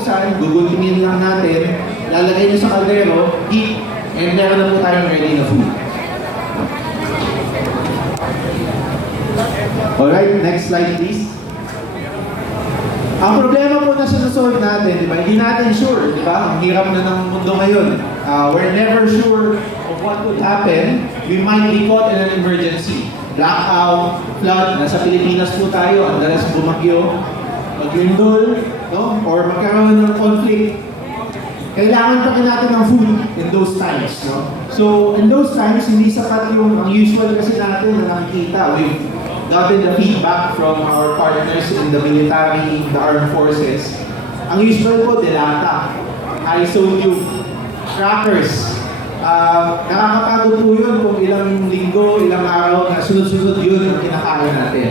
bubuksan, gugultingin lang natin, lalagay nyo sa kaldero, heat, and meron na po tayong ready na food. Alright, next slide please. Ang problema po na sinusolve natin, di ba? Hindi natin sure, di ba? Ang hirap na ng mundo ngayon. We're never sure of what would happen. We might be caught in an emergency. Blackout, flood, nasa Pilipinas po tayo, ang dalas bumagyo, maglindol, no? Or magkaroon ng conflict. Kailangan pa rin natin ng food in those times, no? So, in those times, hindi sapat yung ang usual kasi natin na nakikita. We've gotten the feedback from our partners in the military, the armed forces. Ang usual po, delata, isotube, crackers. Nakakapagod po yun kung ilang linggo, ilang araw na sunod-sunod yun ang kinakain natin.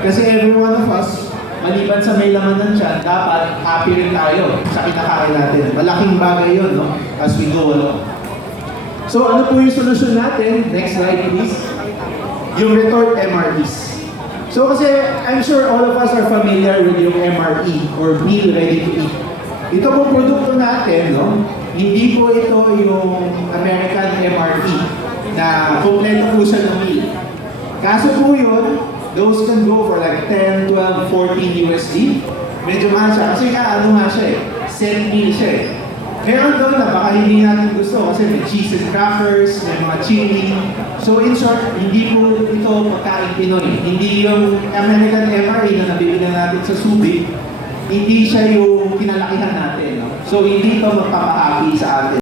Kasi every one of us, maliban sa may laman ng tiyan, dapat happy rin tayo sa kinakain natin. Malaking bagay yun, no? As we go along. So ano po yung solusyon natin? Next slide please. Yung retort MREs. So kasi I'm sure all of us are familiar with yung MRE or meal ready to eat. Ito po produkto natin, no? Hindi po ito yung American MRE na kompleto po siya ng meal. Kaso po yun, those can go for like 10, 12, 14 USD. Medyo mahal siya kasi ano nga siya eh, set meal siya eh. Meron doon na baka hindi natin gusto kasi may cheese and crackers, may mga chili. So in short, hindi po ito pagkain Pinoy. Hindi yung American MRE na nabibili natin sa Subic, hindi siya yung kinalakihan natin. No? So hindi ito magpapahappy sa atin.